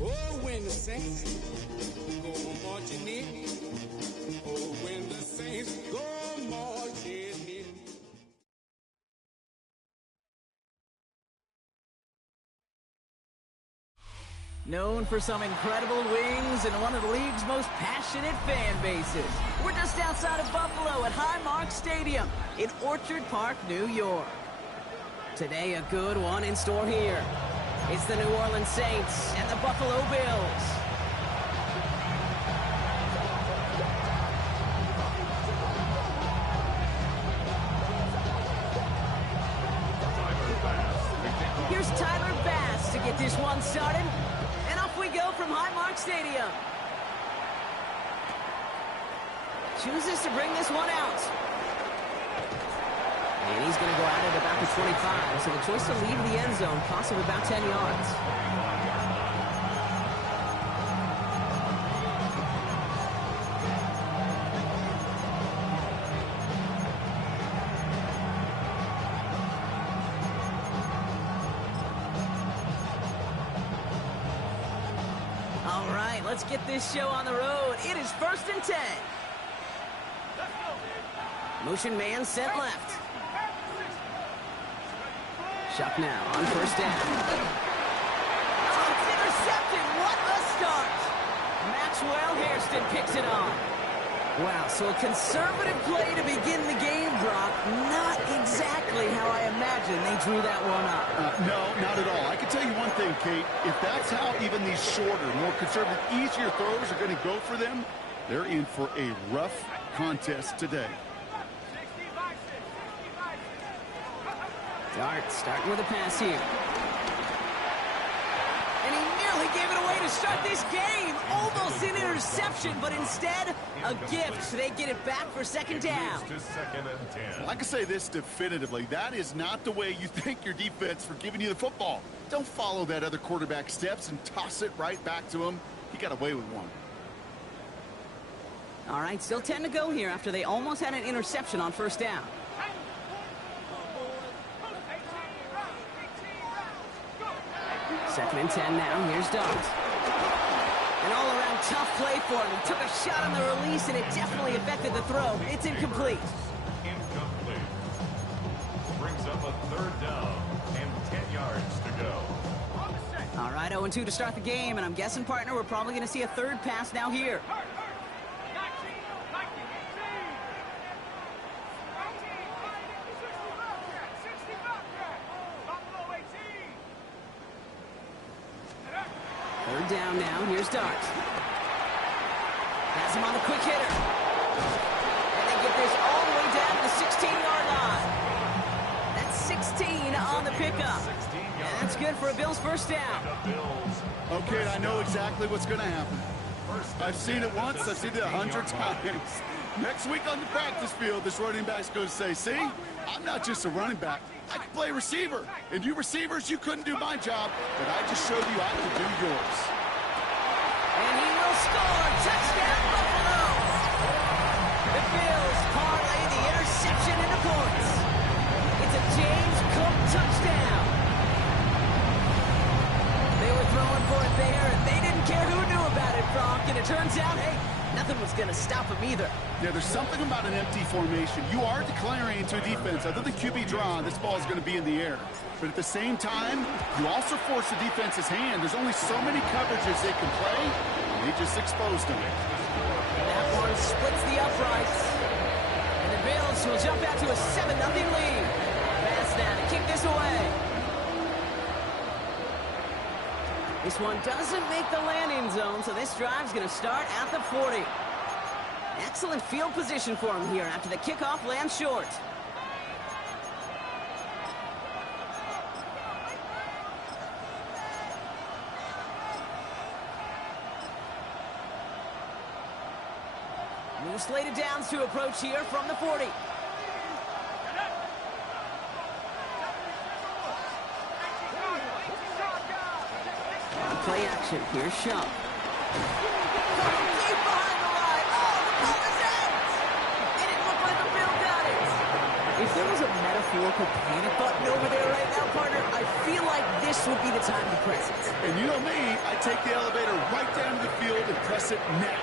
Oh, when the saints go marching in. Oh, when the saints go marching in. Known for some incredible wings and one of the league's most passionate fan bases. We're just outside of Buffalo at Highmark Stadium in Orchard Park, New York. Today, a good one in store here. It's the New Orleans Saints and the Buffalo Bills. Here's Tyler Bass to get this one started. And off we go from Highmark Stadium. Chooses to bring this one out. And he's going to go out at about the 25. So the choice to leave the end zone costs him about 10 yards. All right, let's get this show on the road. It is 1st and 10. Motion man sent left. Shuck now on 1st down. Oh, it's intercepted. What a start. Maxwell Hairston picks it on. Wow, so a conservative play to begin the game, Brock. Not exactly how I imagine they drew that one up. No, not at all. I can tell you one thing, Kate. If that's how even these shorter, more conservative, easier throws are going to go for them, they're in for a rough contest today. Dart starting with a pass here. And he nearly gave it away to start this game. Almost an interception, but instead, a gift. They get it back for 2nd down. Well, I can say this definitively. That is not the way you thank your defense for giving you the football. Don't follow that other quarterback steps and toss it right back to him. He got away with one. All right, still 10 to go here after they almost had an interception on 1st down. 2nd and 10 now. Here's Dart. An all-around tough play for him. He took a shot on the release, and it definitely affected the throw. It's incomplete. Incomplete. Brings up a 3rd down and 10 yards to go. All right, 0-2 to start the game, and I'm guessing, partner, we're probably going to see a 3rd pass now here. Third down now. Here's Dart. Has him on a quick hitter. And they get this all the way down to the 16-yard line. That's 16 on the pickup. And that's good for a Bills 1st down. Okay, I know exactly what's going to happen. I've seen it once. I've seen it 100 times. Next week on the practice field, this running back's going to say, see, I'm not just a running back. I can play receiver. And you receivers, you couldn't do my job, but I just showed you I can do yours. And he will score. Touchdown, Buffalo. The Bills parlay the interception into points. It's a James Cook touchdown. They were throwing for it there, and they didn't care who knew about it, Brock. And it turns out, hey, nothing was going to stop him either. Yeah, there's something about an empty formation. You are declaring to a defense, other than QB draw, this ball is going to be in the air. But at the same time, you also force the defense's hand. There's only so many coverages they can play, and they just exposed them. That one splits the uprights. And the Bills will jump out to a 7-0 lead. Pass now to kick this away. This one doesn't make the landing zone, so this drive's going to start at the 40. Excellent field position for him here after the kickoff lands short. New slated downs to approach here from the 40. Play action. Here's Shuck. Deep behind the line. Oh, the ball is out! It didn't look like the Bill got it. If there was a metaphorical panic button over there right now, partner, I feel like this this would be the time to press it. And you know me, I take the elevator right down to the field and press it now.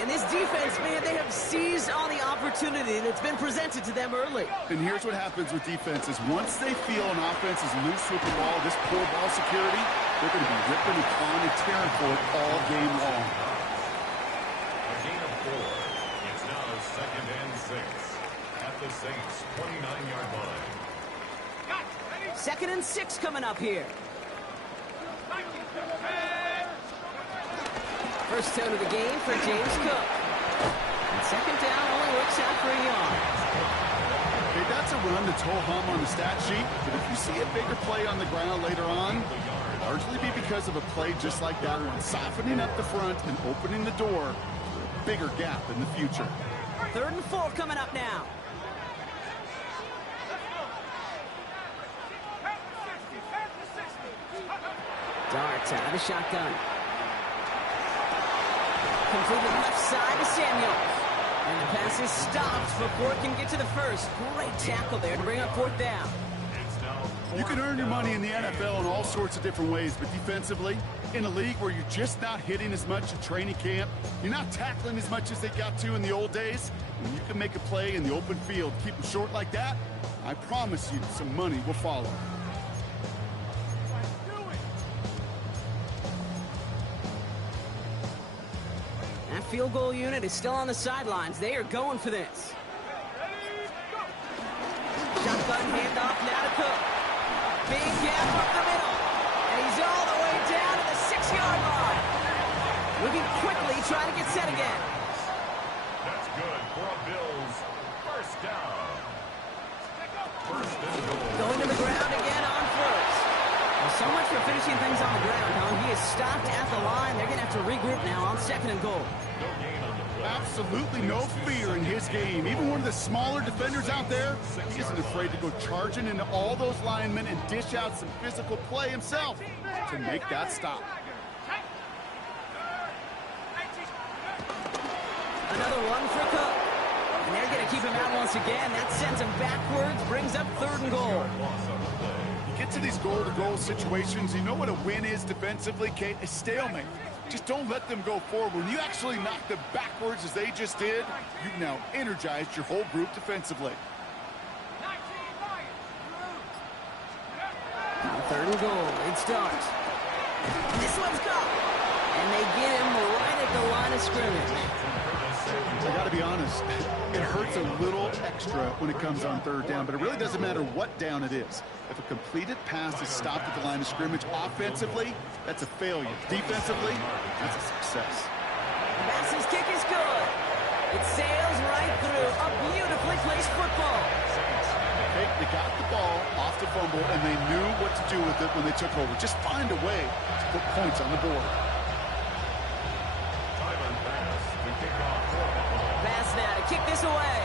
And this defense, man, they have seized on the opportunity that's been presented to them early. And here's what happens with defenses. Once they feel an offense is loose with the ball, this poor ball security, they're going to be ripping and clawing and tearing for it all game long. A gain of 4. It's now 2nd and 6 at the Saints' 29-yard line. 2nd and 6 coming up here. First tone of the game for James Cook. And 2nd down only works out for a yard. Okay, that's a run that's ho-hum on the stat sheet, but if you see a bigger play on the ground later on, it'll largely be because of a play just like that one, softening up the front and opening the door for a bigger gap in the future. 3rd and 4 coming up now. Dart out of the shotgun. Completed left side to Samuels. And the pass is stopped before it can get to the first. Great tackle there to bring up 4th down. It's now You can earn your money in the NFL in all sorts of different ways, but defensively, in a league where you're just not hitting as much in training camp, you're not tackling as much as they got to in the old days, when you can make a play in the open field, keep them short like that, I promise you some money will follow. That field goal unit is still on the sidelines. They are going for this. Shotgun handoff now to Cook. Big gap up the middle. And he's all the way down to the 6-yard line. Moving quickly, trying to get set again. That's good for a Bills first down. 1st and goal. Going to the ground again on 1st. Well, so much for finishing things on the ground, huh? He is stopped at the line. They're going to have to regroup now on 2nd and goal. No gain on the play. Absolutely no fear in his game. Even one of the smaller defenders out there, he isn't afraid to go charging into all those linemen and dish out some physical play himself to make that stop. Another one for Cook. And they're going to keep him out once again. That sends him backwards, brings up 3rd and goal. Loss on the play. You get to these goal-to-goal situations, you know what a win is defensively, Kate? A stalemate. Just don't let them go forward. When you actually knock them backwards as they just did, you've now energized your whole group defensively. 3rd and goal. It starts. This one's caught. And they get him right at the line of scrimmage. I got to be honest, it hurts a little extra when it comes on 3rd down, but it really doesn't matter what down it is. If a completed pass is stopped at the line of scrimmage offensively, that's a failure. Defensively, that's a success. Bass's kick is good. It sails right through a beautifully placed football. They got the ball off the fumble, and they knew what to do with it when they took over. Just find a way to put points on the board. Tyler Bass to kick off for Buffalo. Bass now to kick this away.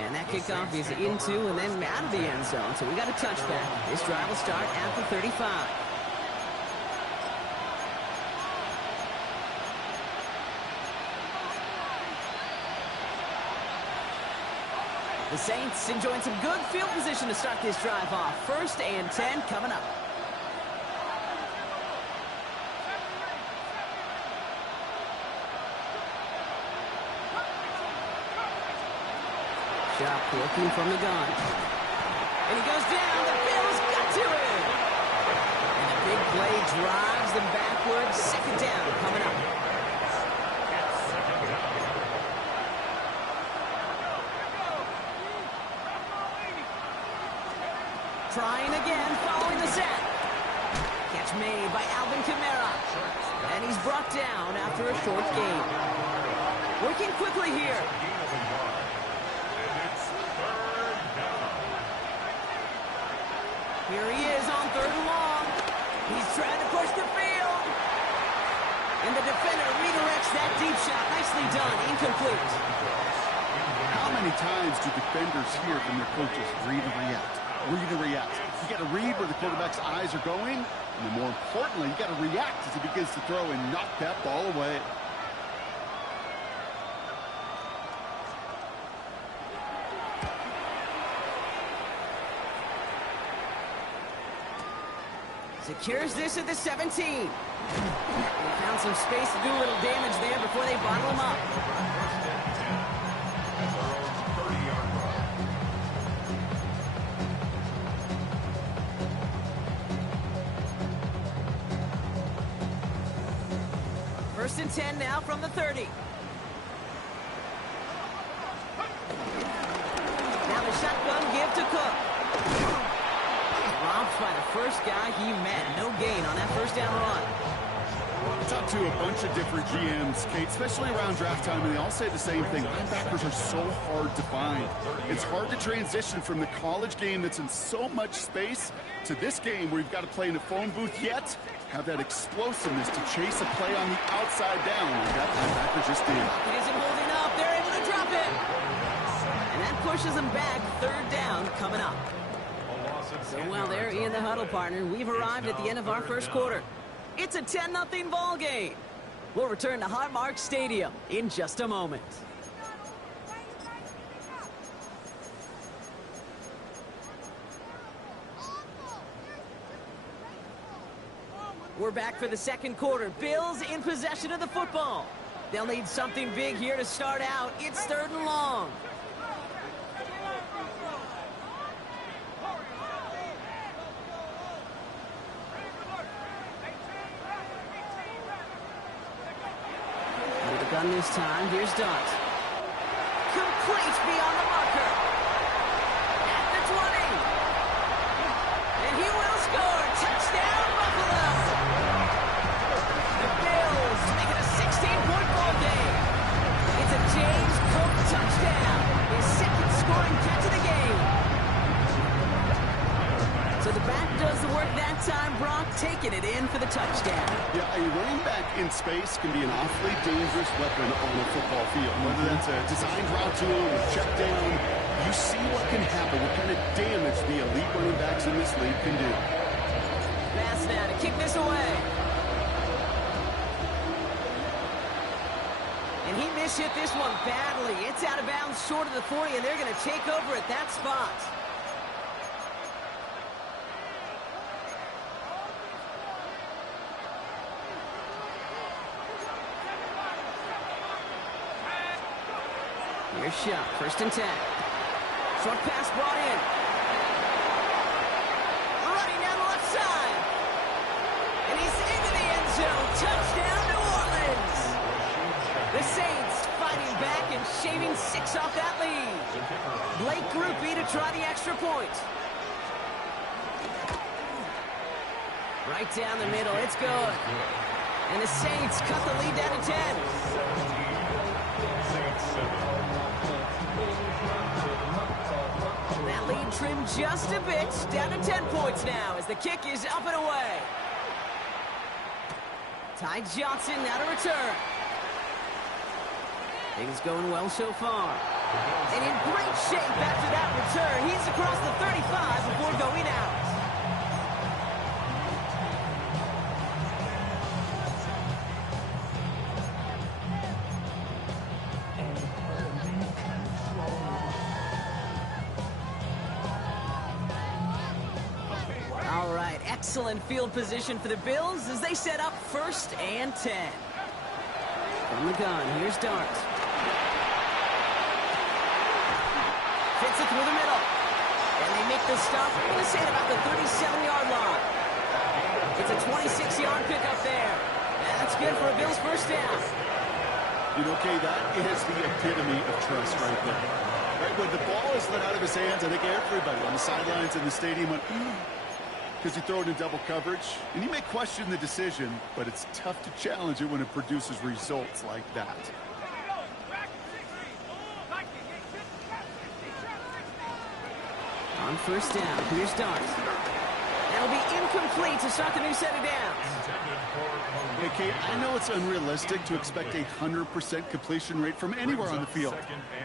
And that kickoff is into and then out of the end zone. So we got a touchback. This drive will start at the 35. The Saints enjoying some good field position to start this drive off. 1st and 10 coming up. Shop working from the gun. And he goes down. The Bills got to him. And the big play drives them backwards. 2nd down coming up. Trying again, following the set. Catch made by Alvin Kamara. And he's brought down after a short gain. Working quickly here. Here he is on 3rd and long. He's trying to push the field. And the defender redirects that deep shot. Nicely done. Incomplete. How many times do defenders hear from their coaches, read and react? Read and react. You got to read where the quarterback's eyes are going, and then more importantly, you got to react as he begins to throw and knock that ball away. Secures this at the 17. They found some space to do a little damage there before they bottle him up. First and 10 at their own 30-yard line. First and 10 now from the 30. Now the shotgun give to Cook. Robbed by the first guy he met. No gain on that first down run. I talked to a bunch of different GMs, Kate, especially around draft time, and they all say the same thing. Linebackers are so hard to find. It's hard to transition from the college game that's in so much space to this game where you've got to play in a phone booth, yet have that explosiveness to chase a play on the outside down. Like that linebacker just did. It isn't holding up. They're able to drop it. And that pushes them back. Third down coming up. So while they're in the huddle, partner, we've arrived at the end of our first quarter. It's a 10-0 ball game. We'll return to Highmark Stadium in just a moment. We're back for the second quarter. Bills in possession of the football. They'll need something big here to start out. It's 3rd and long. Gun this time. Here's Dart. Complete beyond the marker. At the 20. And he will score. Touchdown, Buffalo. The Bills make it a 16-point ball game. It's a James Cook touchdown. His second scoring catch of the game. So the back does the work that time. Brock taking it in for the touchdown. Yeah, a running back in space can be an awfully dangerous weapon on a football field. Whether that's a designed route to him or check down, you see what can happen, what kind of damage the elite running backs in this league can do. Pass now to kick this away. And he mishit this one badly. It's out of bounds short of the 40, and they're going to take over at that spot. Here's shot. 1st and 10. Short pass brought in. Running down the left side. And he's into the end zone. Touchdown, New Orleans. The Saints fighting back and shaving 6 off that lead. Blake Grupe to try the extra point. Right down the middle. It's good. And the Saints cut the lead down to 10. That lead trimmed just a bit, down to 10 points now as the kick is up and away. Ty Johnson now to return. Things going well so far. And in great shape after that return. He's across the 35 before going out. Excellent field position for the Bills as they set up 1st and 10. From the gun, here's Dart. Fits it through the middle. And they make the stop, I'm going to say, at about the 37-yard line. It's a 26-yard pickup there. That's good for a Bills 1st down. You know, Kay, that is the epitome of trust right there. Right, when the ball is let out of his hands, I think everybody on the sidelines in the stadium went, because you throw it in double coverage, and you may question the decision, but it's tough to challenge it when it produces results like that. On 1st down, here's Dart. That'll be incomplete to start the new set of downs. Hey, Kate, I know it's unrealistic to expect a 100% completion rate from anywhere on the field,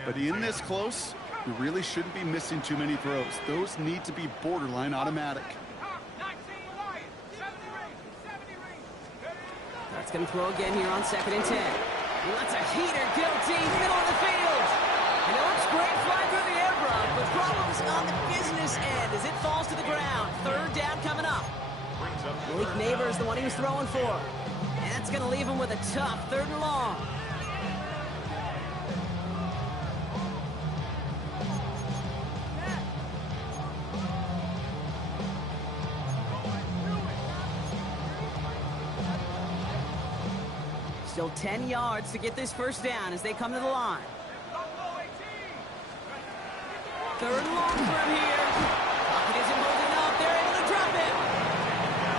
but in this close, you really shouldn't be missing too many throws. Those need to be borderline automatic. That's going to throw again here on 2nd and 10. He lets a heater go deep, middle of the field. And it looks great flying through the air, Brock, but problems on the business end as it falls to the ground. 3rd down coming up. Malik Neighbors, the one he was throwing for. And that's going to leave him with a tough 3rd and long. Still 10 yards to get this first down as they come to the line. 3rd and long for him here. Pocket isn't holding up. They're able to drop him.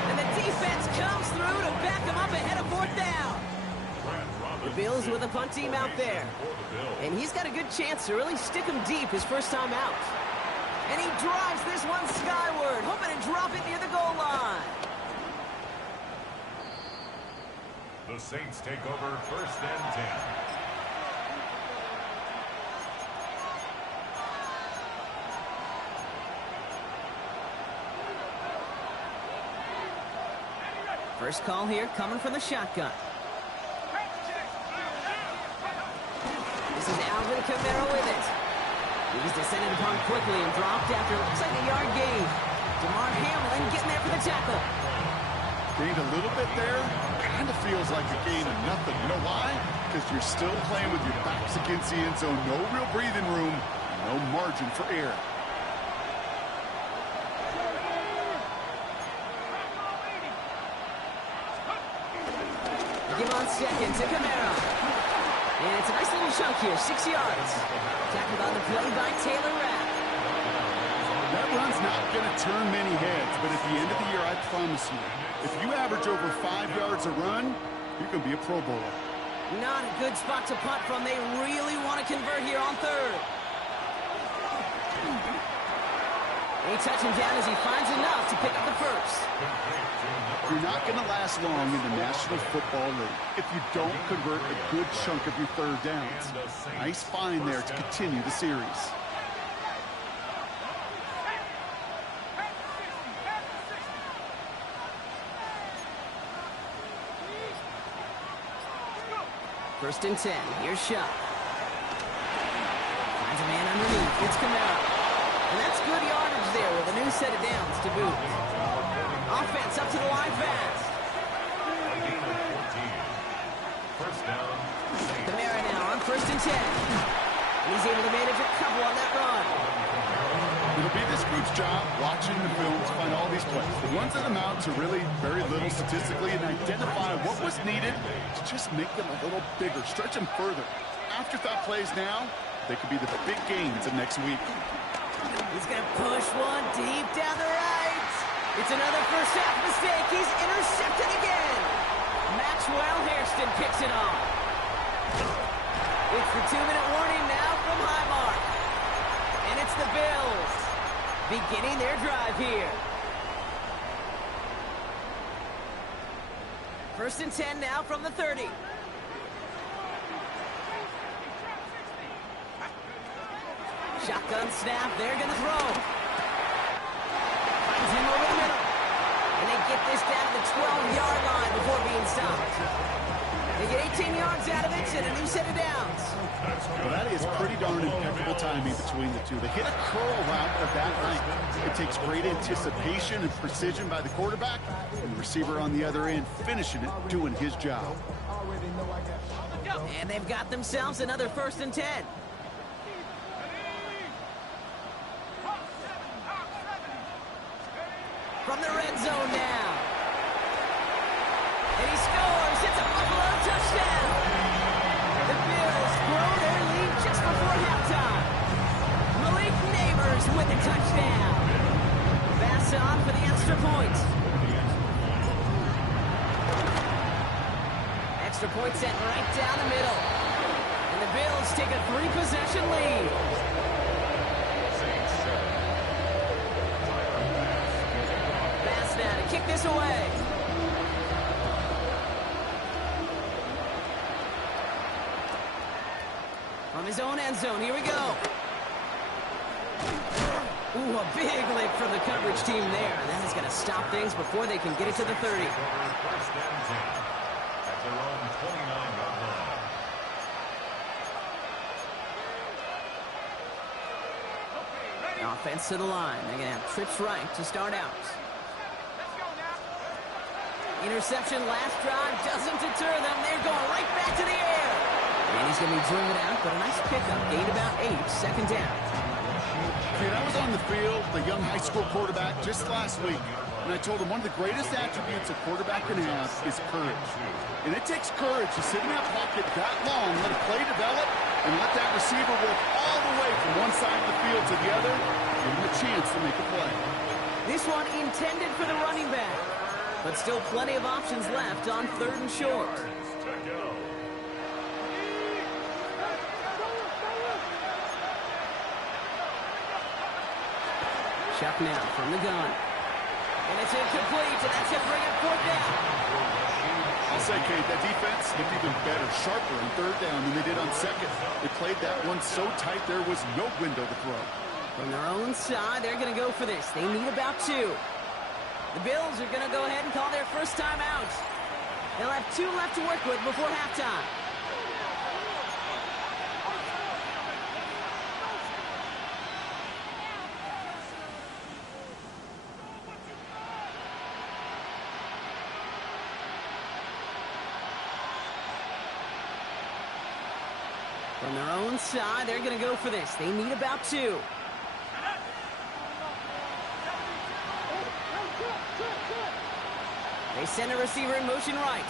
And the defense comes through to back him up ahead of 4th down. The Bills with a punt team out there. And he's got a good chance to really stick him deep his first time out. And he drives this one skyward, hoping to drop it near the goal line. The Saints take over 1st and 10. First call here coming from the shotgun. This is Alvin Kamara with it. He's descended upon quickly and dropped after looks like a yard gain. DeMar Hamlin getting there for the tackle. Gained a little bit there. Kind of feels like a gain of nothing. You know why? Because you're still playing with your backs against the end zone. No real breathing room. No margin for error. Give on second to Kamara. And it's a nice little chunk here, 6 yards. Tackled on the play by Taylor Rapp. That run's not going to turn many heads, but at the end of the year, I promise you, if you average over 5 yards a run, you can be a Pro Bowler. Not a good spot to punt from. They really want to convert here on 3rd. They touch him down as he finds enough to pick up the first. You're not going to last long in the National Football League if you don't convert a good chunk of your 3rd downs. Nice find there to continue the series. First and 10. Here's Shuck. Finds a man underneath. It's Kamara. And that's good yardage there with a new set of downs to boot. Offense up to the line fast. Kamara now on 1st and 10. And he's able to manage a couple on that run. It'll be this group's job watching the film to find all these plays. The ones that amount to really very little statistically and identify what was needed to just make them a little bigger, stretch them further. Afterthought plays now, they could be the big gains of next week. He's going to push one deep down the right. It's another first half mistake. He's intercepted again. Maxwell Hairston picks it off. It's the 2-minute warning now from Highmark. And it's the Bills beginning their drive here. First and 10 now from the 30. Shotgun snap. They're going to throw. Finds him over the middle. And they get this down to the 12-yard line before being stopped. They get 18 yards out of it and a new set of downs. Well, that is pretty darn impeccable timing between the two. They hit a curl route of that length. It takes great anticipation and precision by the quarterback, and the receiver on the other end finishing it, doing his job. And they've got themselves another first and 10. From the red zone now. And he scores. It's a Buffalo touchdown. The Bills grow their lead just before halftime. Malik Neighbors with the touchdown. Pass on for the extra point. Extra point sent right down the middle. And the Bills take a 3-possession lead. Pass now to kick this away. From his own end zone, here we go. Ooh, a big lick from the coverage team there. And that is going to stop things before they can get it to the 30. First and 10 at their own 29-yard line. Offense to the line. They're going to have trips right to start out. Interception last drive doesn't deter them. They're going right back to the air. And he's going to be driven out, but a nice pickup. Gained about 8, second down. Dude, I was on the field, the young high school quarterback, just last week, and I told him one of the greatest attributes a quarterback can have is courage. And it takes courage to sit in that pocket that long, let a play develop, and let that receiver work all the way from one side of the field to the other, give him a chance to make a play. This one intended for the running back, but still plenty of options left on 3rd and short. Chuck now from the gun. And it's incomplete, and that's going to bring it 4th down. I'll say, Kate, that defense looked even better, sharper on 3rd down than they did on 2nd. They played that one so tight there was no window to throw. From their own side, they're going to go for this. They need about 2. The Bills are going to go ahead and call their first time out. They'll have 2 left to work with before halftime. From their own side, they're going to go for this. They need about 2. They send a receiver in motion right.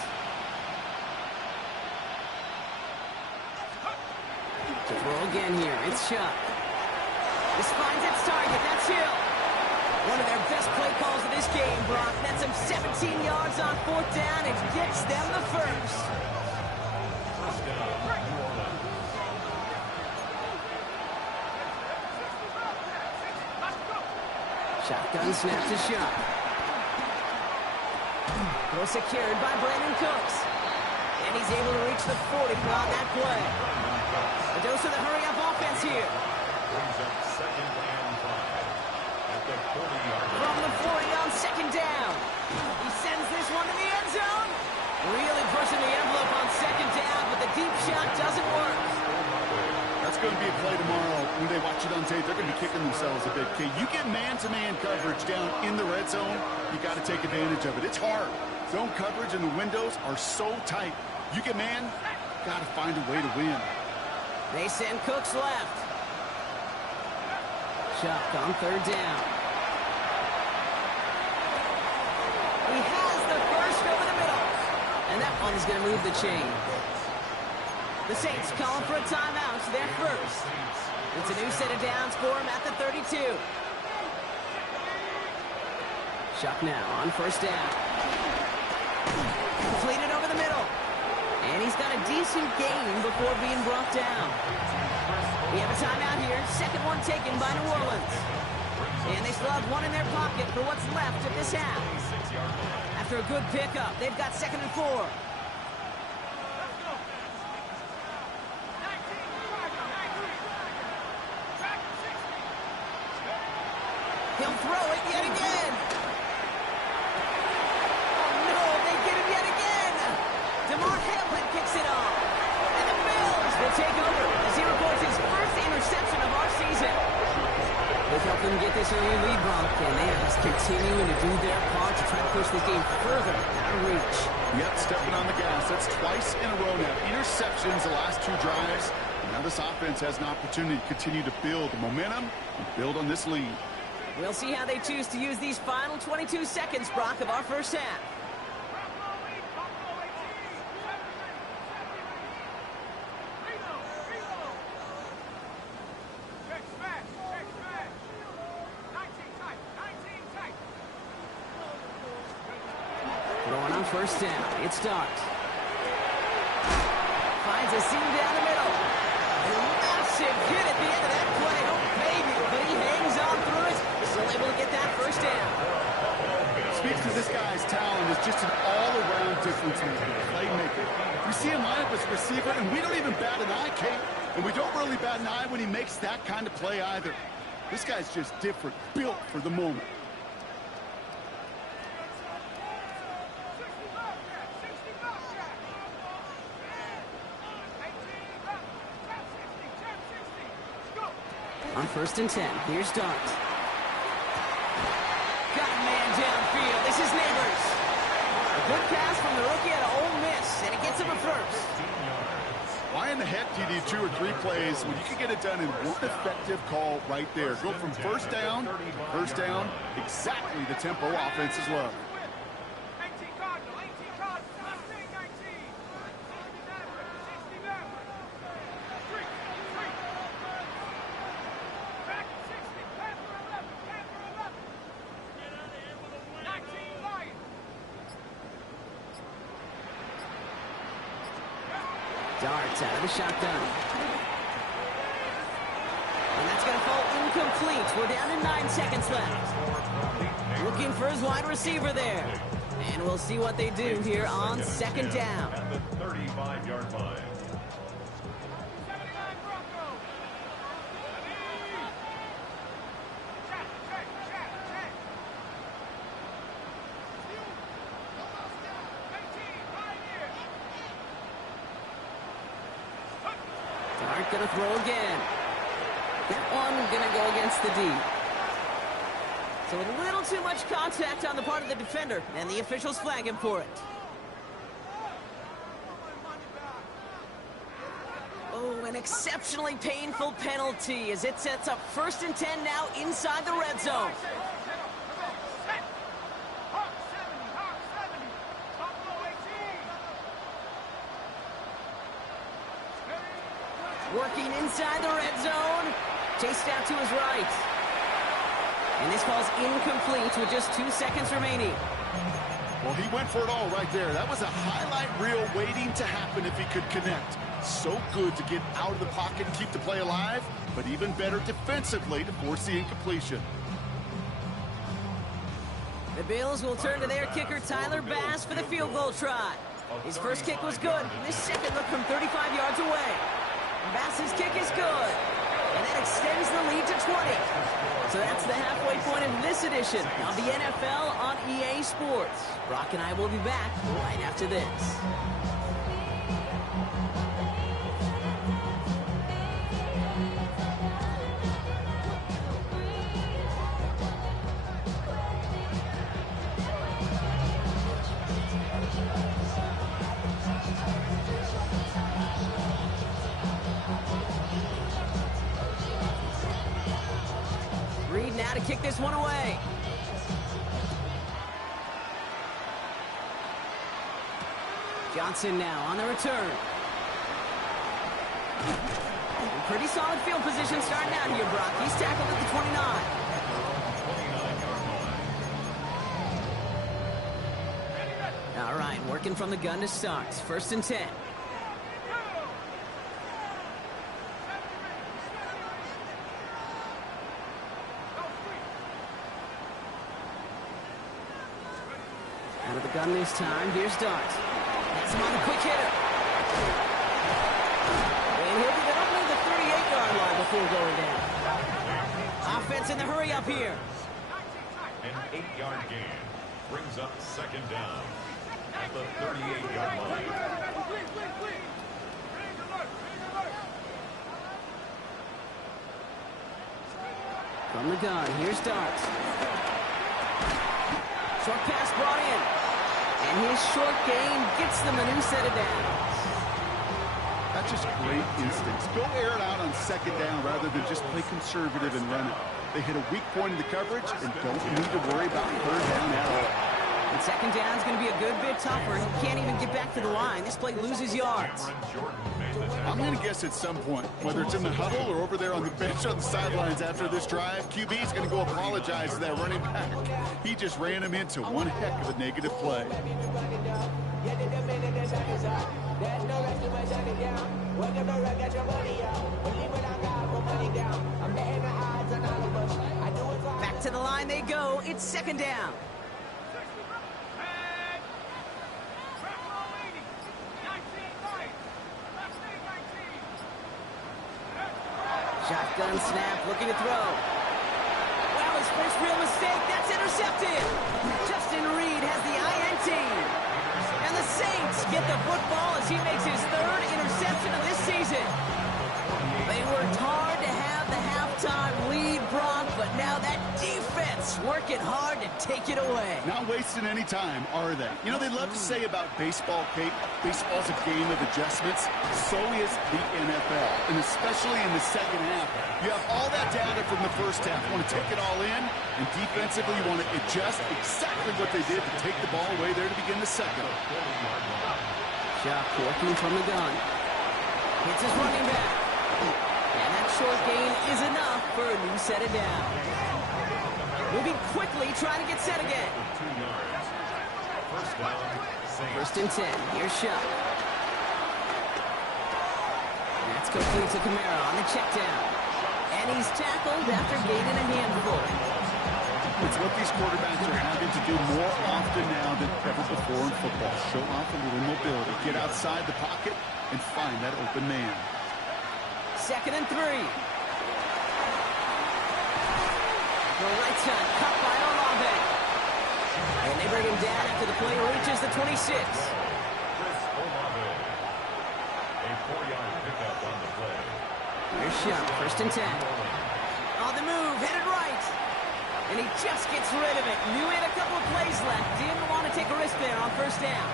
To throw again here, it's Chuck. This finds its target, that's Hill. One of their best play calls of this game, Brock. That's him 17 yards on 4th down and gets them the first. Shotgun snap to Chuck. Well secured by Brandon Cooks. And he's able to reach the 40 on that play. A dose of the hurry-up offense here. Brings up 2nd and 5 at the 40-yard line. From the 40 on 2nd down. He sends this one to the end zone. Really pushing the envelope on 2nd down, but the deep shot doesn't work. That's going to be a play tomorrow. When they watch it on tape, they're going to be kicking themselves a bit. Okay, you get man-to-man coverage down in the red zone, you got to take advantage of it. It's hard. Zone coverage and the windows are so tight. You get man, got to find a way to win. They send Cooks left. Chuck on 3rd down. He has the first over the middle. And that one is going to move the chain. The Saints calling for a timeout. They're first. It's a new set of downs for him at the 32. Chuck now on 1st down. Completed over the middle. And he's got a decent gain before being brought down. We have a timeout here. 2nd one taken by New Orleans. And they still have 1 in their pocket for what's left of this half. After a good pickup, they've got 2nd and 4. He'll throw it yet again. Oh, no, they get him yet again. DeMar Hamlin kicks it off. And the Bills will take over as he records his first interception of our season. They've helped them get this early lead, Brock, and they are just continuing to do their part to try to push this game further out of reach. Yep, stepping on the gas. That's twice in a row now. Interceptions the last 2 drives. And now this offense has an opportunity to continue to build the momentum and build on this lead. We'll see how they choose to use these final 22 seconds, Brock, of our first half. Throwing on 1st down. It starts. Finds a seam down the middle. A massive hit at the end of that play. Oh, baby. But he hangs on through it. Still able to get that 1st down. Speaks to this guy's talent as just an all-around difference maker, playmaker. We see him line up as a receiver, and we don't even bat an eye, Kate. And we don't really bat an eye when he makes that kind of play either. This guy's just different, built for the moment. On 1st and 10, here's Dart. Got a man downfield. This is Neighbors. A good the rookie out of Ole Miss, and it gets him a first. Why in the heck do you need 2 or 3 plays when you can get it done in one effective call right there? Go from first down to first down, exactly the tempo offenses love. Darts out of the shotgun. And that's going to fall incomplete. We're down to 9 seconds left. Looking for his wide receiver there. And we'll see what they do here on second down. At the 35-yard line. Dart going to throw again. That one going to go against the D. So a little too much contact on the part of the defender, and the officials flag him for it. Oh, an exceptionally painful penalty as it sets up 1st and 10 now inside the red zone. Working inside the red zone. Chased out to his right. And this ball's incomplete with just 2 seconds remaining. Well, he went for it all right there. That was a highlight reel waiting to happen if he could connect. So good to get out of the pocket and keep the play alive, but even better defensively to force the incompletion. The Bills will turn to their kicker, Tyler Bass, for the field goal try. His first kick was good. This second look from 35 yards away. Bass's kick is good. And that extends the lead to 20. So that's the halfway point of this edition of the NFL on EA Sports. Brock and I will be back right after this. Reed now to kick this one away. Johnson now on the return. Pretty solid field position starting out here, Brock. He's tackled at the 29. All right, working from the gun to start. 1st and 10. Out of the gun this time. Here's Dart. That's him on the quick hitter. And he'll get up near the 38-yard line before going down. Offense in the hurry up here. An 8-yard gain brings up 2nd down at the 38-yard line. From the gun, here's Dart. Short pass brought in. And his short gain gets them a new set of downs. That's just great instincts. Go air it out on 2nd down rather than just play conservative and run it. They hit a weak point in the coverage and don't need to worry about 3rd down at all. And 2nd down is going to be a good bit tougher. He can't even get back to the line. This play loses yards. I'm going to guess at some point, whether it's in the huddle or over there on the bench on the sidelines after this drive, QB is going to go apologize to that running back. He just ran him into one heck of a negative play. Back to the line they go. It's 2nd down. Shotgun snap, looking to throw. Well, his first real mistake, that's intercepted. Justin Reed has the INT. And the Saints get the football as he makes his 3rd interception of this season. They worked hard to have the halftime lead, Brock, but but now that defense working hard to take it away. Not wasting any time, are they? You know, they love to say about baseball, Kate, baseball's a game of adjustments. So is the NFL, and especially in the second half. You have all that data from the first half. You want to take it all in, and defensively you want to adjust exactly what they did to take the ball away there to begin the second. Shock working from the gun. Hits his running back. And that short gain is enough for a new set of down. Moving quickly, trying to get set again. 2 yards. First down, Saints. First and 10. Here's Shock. That's complete to Kamara on the check down. And he's tackled after gaining a handful. It's what these quarterbacks are having to do more often now than ever before in football. Show off a little mobility. Get outside the pocket and find that open man. Second and 3. The right side cut by Olave. And they bring him down after the play reaches the 26. Chris Olave. A 4-yard pickup on the play. Here's Shock. First and 10. On the move, headed right. And he just gets rid of it. Knew he had a couple of plays left. Didn't want to take a risk there on first down.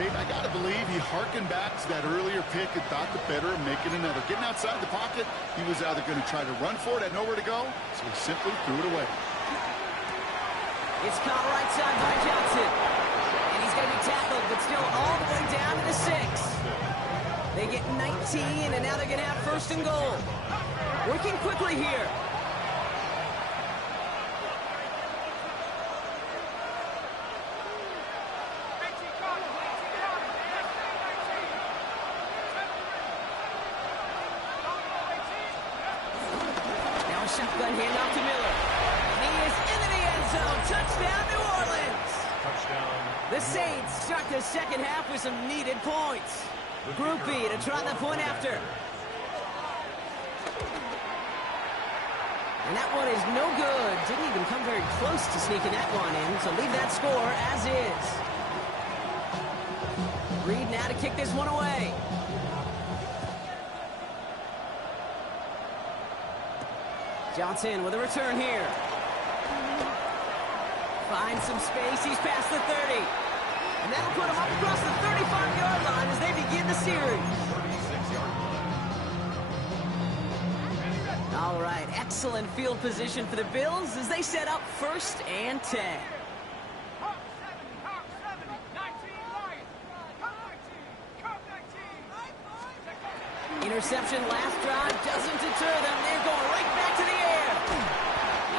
Kate, I got to believe he hearkened back to that earlier pick and thought the better of making another. Getting outside the pocket, he was either going to try to run for it, had nowhere to go, so he simply threw it away. It's caught right side by Johnson. And he's going to be tackled, but still all the way down to the 6. They get 19, and now they're going to have first and goal. Working quickly here. Shotgun handoff to Miller. And he is into the end zone. Touchdown, New Orleans. Touchdown. The Saints start the second half with some needed points. Group B to try the point after. And that one is no good. Didn't even come very close to sneaking that one in. So leave that score as is. Reed now to kick this one away. Johnson with a return here. Finds some space. He's past the 30. And that'll put him up across the 35-yard line as they begin the series. 36-yard line. All right, excellent field position for the Bills as they set up first and 10. Interception last drive doesn't deter them. They're going right back to the air.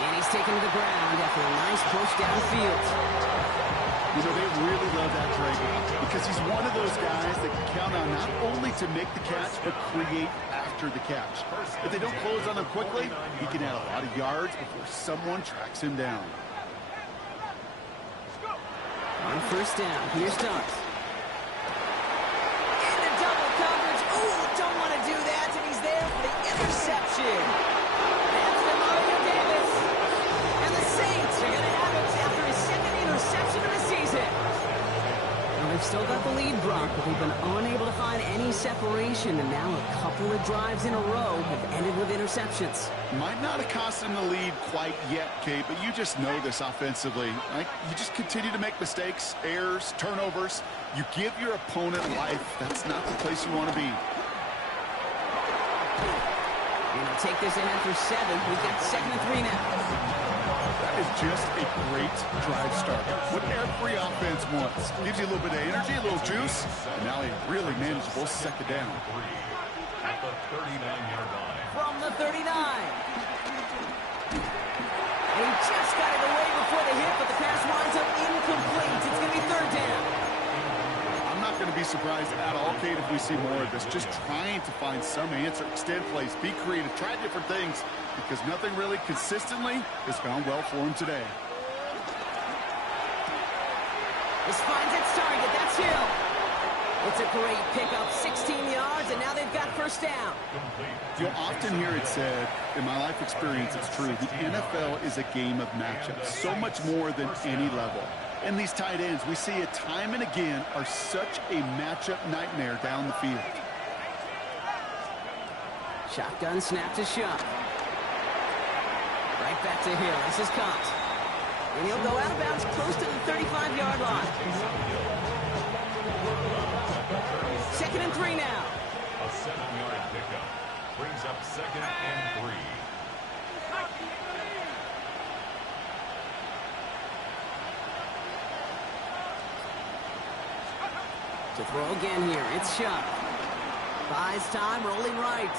And he's taken to the ground after a nice push downfield. You know, they really love that Dragon because he's one of those guys that can count on not only to make the catch, but create after the catch. If they don't close on him quickly, he can add a lot of yards before someone tracks him down. On first down, here's Starks. Into double coverage. Ooh, don't want to do that, and he's there for the interception. That's the Mario Davis. And the Saints are going to have it after his second interception of the season. Well, they've still got the lead, Brock, but they've been unable to find any separation, and now a couple of drives in a row have ended with interceptions. Might not have cost him the lead quite yet, Kate, but you just know this offensively. Right? You just continue to make mistakes, errors, turnovers. You give your opponent life. That's not the place you want to be. Gonna take this ahead for 7. We've got 2nd and 3 now. That is just a great drive starter. What every offense wants. Gives you a little bit of energy, a little juice, and now a really manageable second down. At the 39-yard line. From the 39. And he just got it away before the hit, but the pass winds up incomplete. It's going to be 3rd down. I'm not going to be surprised at all, Kate, if we see more of this. Just trying to find some answer, extend plays, be creative, try different things, because nothing really consistently has gone well for him today. This finds its target. That's Hill. It's a great pickup, 16 yards, and now they've got first down. You'll often hear it said, in my life experience, it's true, the NFL is a game of matchups, so much more than any level. And these tight ends, we see it time and again, are such a matchup nightmare down the field. Shotgun snap to Shuck. back to Hill. This is caught. And he'll go out of bounds close to the 35-yard line. 2nd and 3 now. A 7-yard pickup brings up 2nd and 3. To throw again here, it's Shuck. Buys time, rolling right.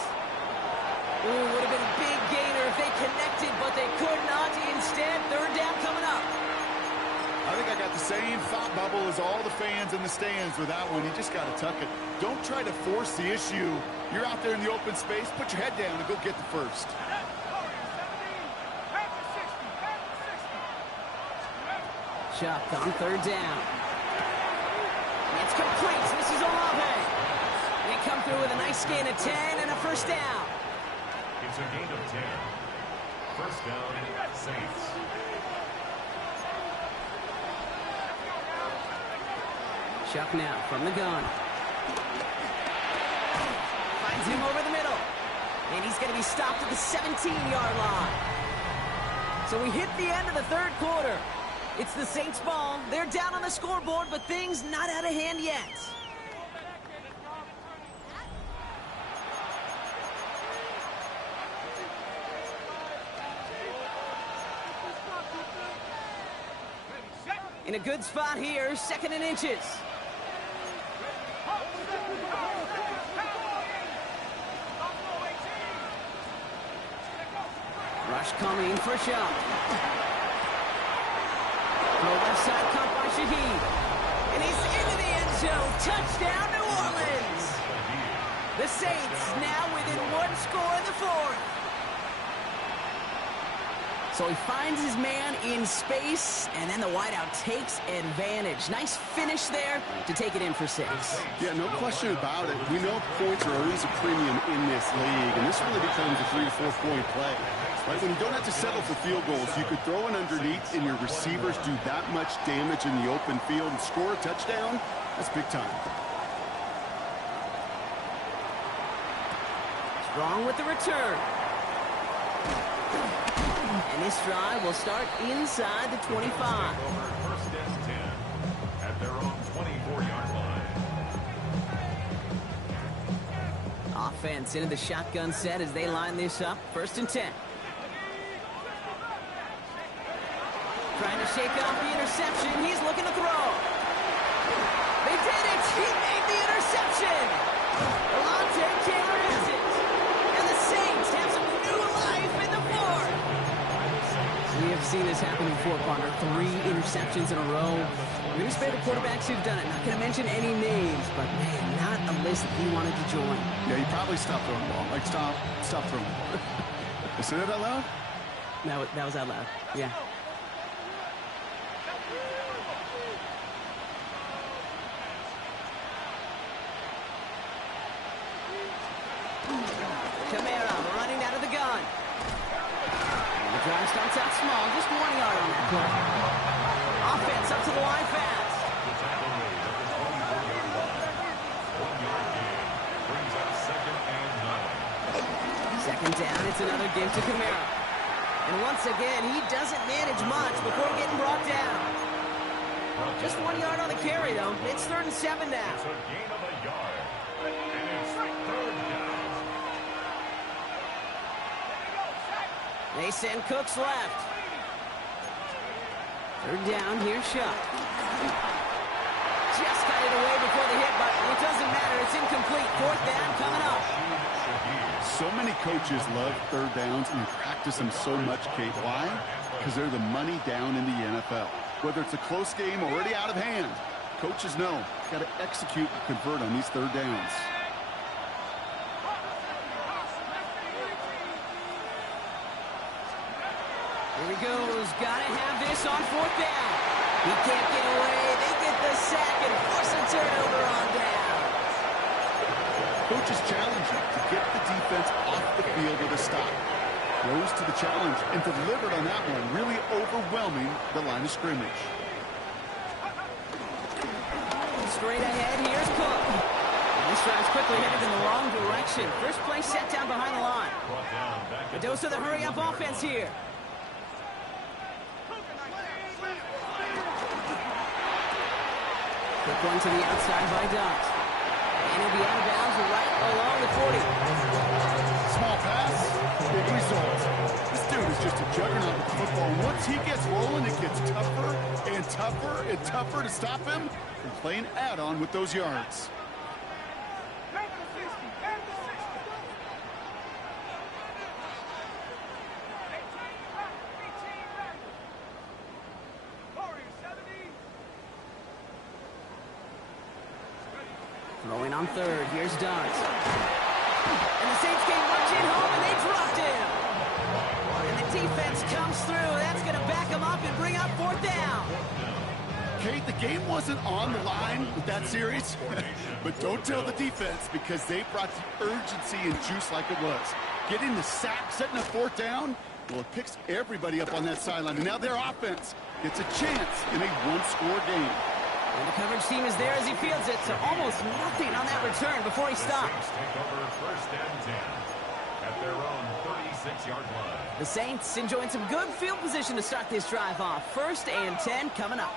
Ooh, would have been a big gainer if they connected, but they could not. Instead, 3rd down coming up. I think I got the same thought bubble as all the fans in the stands with that one. You just got to tuck it. Don't try to force the issue. You're out there in the open space. Put your head down and go get the first. Shuck on 3rd down. It's complete. This is Olave. They come through with a nice gain of 10 and a 1st down. It's a gain of 10. 1st down, Saints. Shuck now from the gun. Finds him over the middle. And he's going to be stopped at the 17-yard line. So we hit the end of the 3rd quarter. It's the Saints' ball. They're down on the scoreboard, but things not out of hand yet. In a good spot here, 2nd and inches. Rush coming for Shuck. Throw left side caught by Shaheed. And he's into the end zone. Touchdown, New Orleans. The Saints now within 1 score in the 4th. So he finds his man in space, and then the wideout takes advantage. Nice finish there to take it in for 6. Yeah, no question about it. We know points are always a premium in this league, and this really becomes a 3 to 4 point play. Right? When you don't have to settle for field goals, you could throw it underneath, and your receivers do that much damage in the open field and score a touchdown. That's big time. Strong with the return. And this drive will start inside the 25. Over 1st and 10 at their own 24-yard line. Offense into the shotgun set as they line this up. 1st and 10. Trying to shake off the interception. He's looking to throw. They did it. He made the interception. Alontae Taylor has it. And the Saints have some new life in the 4th. We have seen this happen before, Ponder. 3 interceptions in a row. We're going to spare the quarterbacks who've done it. Not going to mention any names, but man, not a list that he wanted to join. Yeah, he probably stopped throwing the ball. Like, stop throwing the ball. You say that out loud? That was out loud. Yeah. Kamara running out of the gun. And the drive starts out small, just 1 yard on that play. Offense up to the line fast. The tackle made at the 24-yard line. 1-yard gain brings up 2nd and 9. 2nd down, it's another give to Kamara. And once again, he doesn't manage much before getting brought down. Just 1 yard on the carry, though. It's 3rd and 7 now. It's a gain of a yard. And it's 3rd down. They send Cooks left. 3rd down, here's Shuck. Just got it away before the hit, but it doesn't matter. It's incomplete. 4th down coming up. So many coaches love 3rd downs and practice them so much, Kate. Why? Because they're the money down in the NFL. Whether it's a close game already out of hand, coaches know got to execute and convert on these 3rd downs. Here he goes. Got to have this on 4th down. He can't get away. They get the sack and force a turnover on down. Coaches challenge you to get the defense off the field with a stop. Rose to the challenge and delivered on that one, really overwhelming the line of scrimmage. Straight ahead, here's Cook. This drive's quickly headed in the wrong direction. First play set down behind the line. A dose of the hurry-up offense here. Quick one to the outside by Dobbs. And he'll be out of bounds right along the 40. Small pass, big result. This dude is just a juggernaut with the football. And once he gets rolling, it gets tougher and tougher and tougher to stop him from playing add-on with those yards. Throwing on third. Here's Dodds. And the Saints came marching home, and they dropped him. And the defense comes through. That's going to back them up and bring up fourth down. Kate, the game wasn't on the line with that series, but don't tell the defense because they brought the urgency and juice like it was. Getting the sack, setting a fourth down, well, it picks everybody up on that sideline. And now their offense gets a chance in a one-score game. And the coverage team is there as he fields it, so almost nothing on that return before he stops. The Saints take over first and 10 at their own 36-yard line. The Saints enjoying some good field position to start this drive off. First and 10 coming up.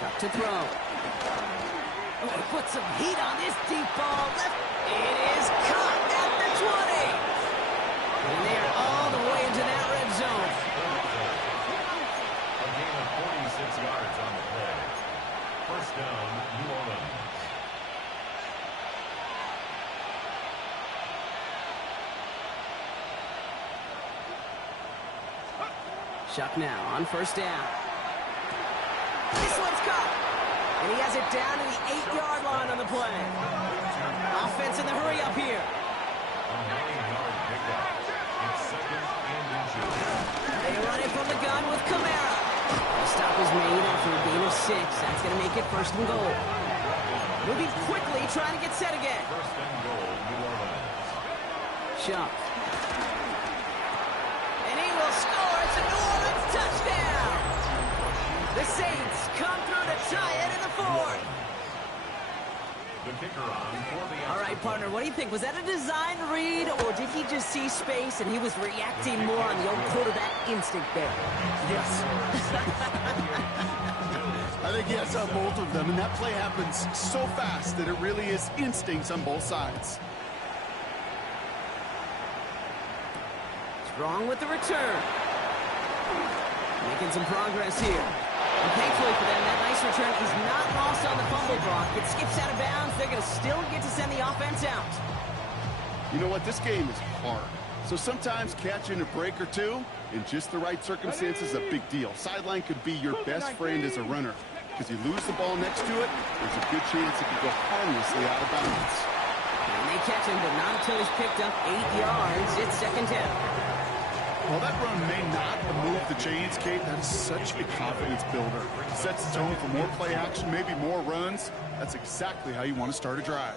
Shot to throw. Oh, he put some heat on this deep ball. Left. It is caught at the 20. And they are all the way into that red zone. A gain of 46 yards on the play. First down, New Orleans. Shuck now on first down. This one's caught. And he has it down to the 8-yard line on the play. Offense in the hurry up here. A 9-yard pickup. It's second and inches. They run it from the gun with Kamara. The stop is made after a gain of 6. That's going to make it first and goal. Moving quickly, trying to get set again. First and goal, New Orleans. Shuck. And he will score. It's a New Orleans touchdown. The Saints come through to tie it in the fourth. The kicker on for the All right, partner, what do you think? Was that a design read, or did he just see space and he was reacting more on the old quarterback instinct there? Yes. I think he has both of them, and that play happens so fast that it really is instincts on both sides. Strong with the return. Making some progress here. And thankfully for them, that nice return is not lost on the fumble block. It skips out of bounds. They're going to still get to send the offense out. You know what? This game is hard. So sometimes catching a break or two in just the right circumstances is a big deal. Sideline could be your best friend as a runner because you lose the ball next to it, there's a good chance it could go harmlessly out of bounds. And they catch him, but not until he's picked up 8 yards. It's second down. Well, that run may not move the chains, Kate. That is such a confidence builder. It sets the tone for more play action, maybe more runs. That's exactly how you want to start a drive.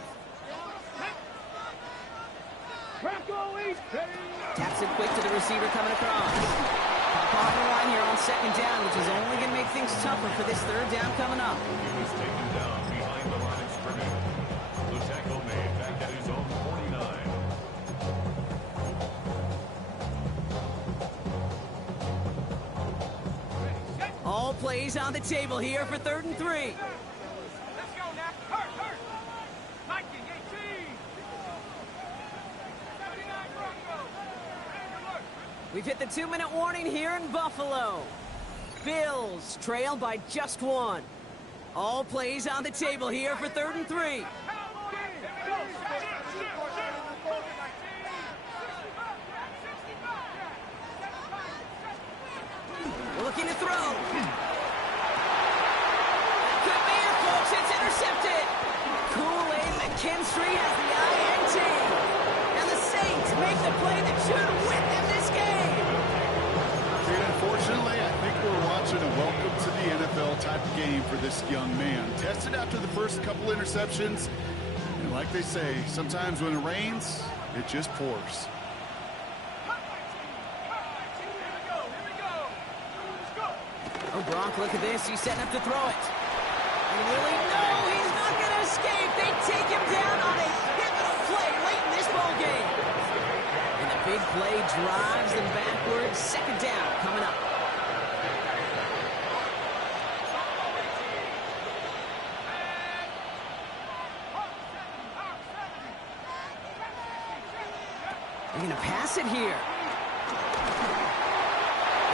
Taps it quick to the receiver coming across. Pop on the line here on second down, which is only going to make things tougher for this third down coming up. He's taken down behind the line of scrimmage. The tackle made back at his own 49. All plays on the table here for 3rd and 3. Let's go now. Hurt. Mikey, 18. 79 Broncos. We've hit the 2-minute warning here in Buffalo. Bills trail by just 1. All plays on the table here for 3rd and 3. Looking to throw. Could be it, folks. It's intercepted. Kool-Aid McKinstry has the INT. And the Saints make the play that should win them this game. And unfortunately, I think we're watching a welcome to the NFL type of game for this young man. Tested after the first couple interceptions. And like they say, sometimes when it rains, it just pours. Oh, Gronk, look at this. He's setting up to throw it. And Willie, no, he's not going to escape. They take him down on a pivotal play late in this ball game. And the big play drives them backwards. Second down coming up. They're going to pass it here.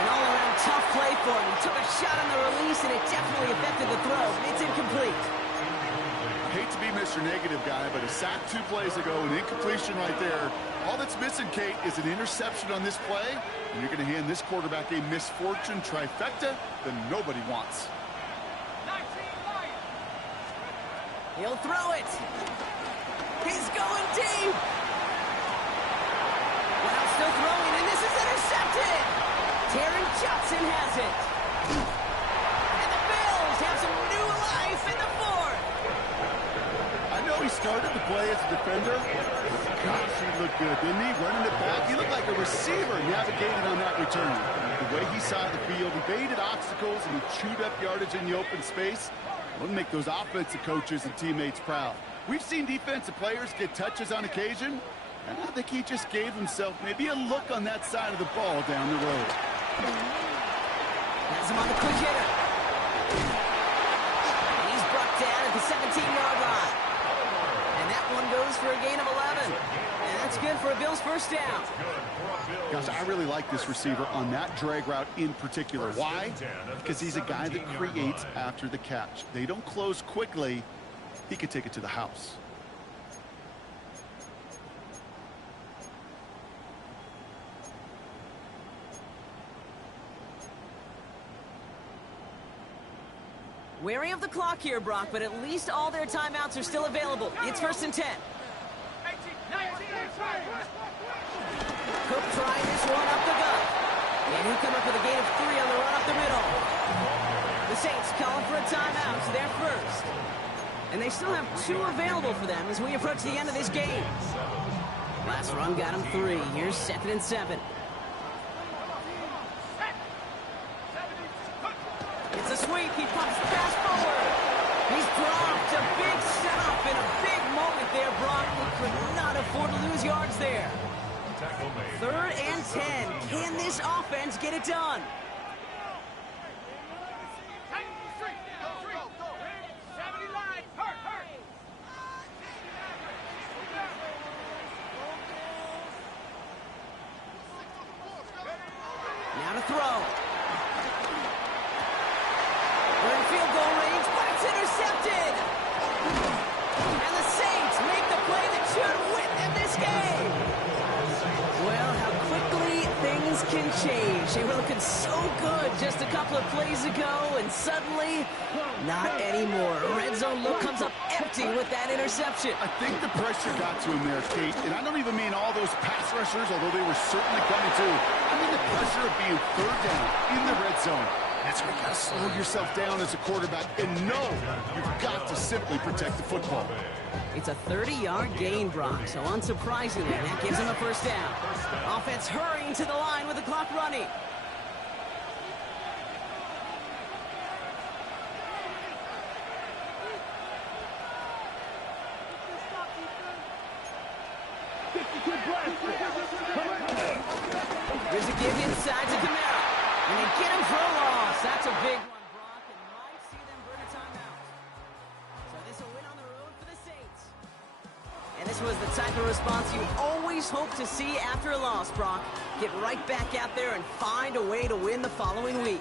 An all-around tough play for him. He took a shot on the release, and it definitely affected the throw. It's incomplete. I hate to be Mr. Negative guy, but a sack 2 plays ago, an incompletion right there. All that's missing, Kate, is an interception on this play, and you're going to hand this quarterback a misfortune trifecta that nobody wants. 19 Lions. He'll throw it. He's going deep. Wow, still throwing, and this is intercepted. Taron Johnson has it. And the Bills have some new life in the fourth. I know he started the play as a defender. Gosh, he looked good, didn't he? Running it back. He looked like a receiver navigating on that return. The way he saw the field, he baited obstacles, and he chewed up yardage in the open space. Wouldn't make those offensive coaches and teammates proud. We've seen defensive players get touches on occasion, and I think he just gave himself maybe a look on that side of the ball down the road. Has him on the quick hitter. He's brought down at the 17-yard line. And that one goes for a gain of 11. And that's good for a Bills first down. Gosh, I really like this receiver on that drag route in particular. Why? Because he's a guy that creates after the catch. They don't close quickly. He could take it to the house. Wary of the clock here, Brock, but at least all their timeouts are still available. It's 1st and 10. 18, 19, Cook trying this one up the gut. And he'll come up with a gain of 3 on the run up the middle. The Saints calling for a timeout, so they're first. And they still have 2 available for them as we approach the end of this game. Last run got him 3. Here's 2nd and 7. It's a sweep. He pops the pass forward. He's dropped. A big stop and a big moment there, Brock. He could not afford to lose yards there. 3rd and 10. Can this offense get it done? Now to throw. We're in field goal range, but it's intercepted. And the Saints make the play that should win them this game. Well, how quickly things can change. They were looking so good just a couple of plays ago, and suddenly, not anymore. Red zone look comes up empty with that interception. I think the pressure got to him there, Kate. And I don't even mean all those pass rushers, although they were certainly coming too. I mean the pressure of being 3rd down in the red zone. That's where you got to slow yourself down as a quarterback and know you've got to simply protect the football. It's a 30-yard gain, Brock, so unsurprisingly, that gives him a first down. Offense hurrying to the line with the clock running. There's a give inside to Kamara. And they get him for a loss. That's a big one, Brock, and might see them burn a timeout. So this will win on the road for the Saints. And this was the type of response you always hope to see after a loss, Brock. Get right back out there and find a way to win the following week.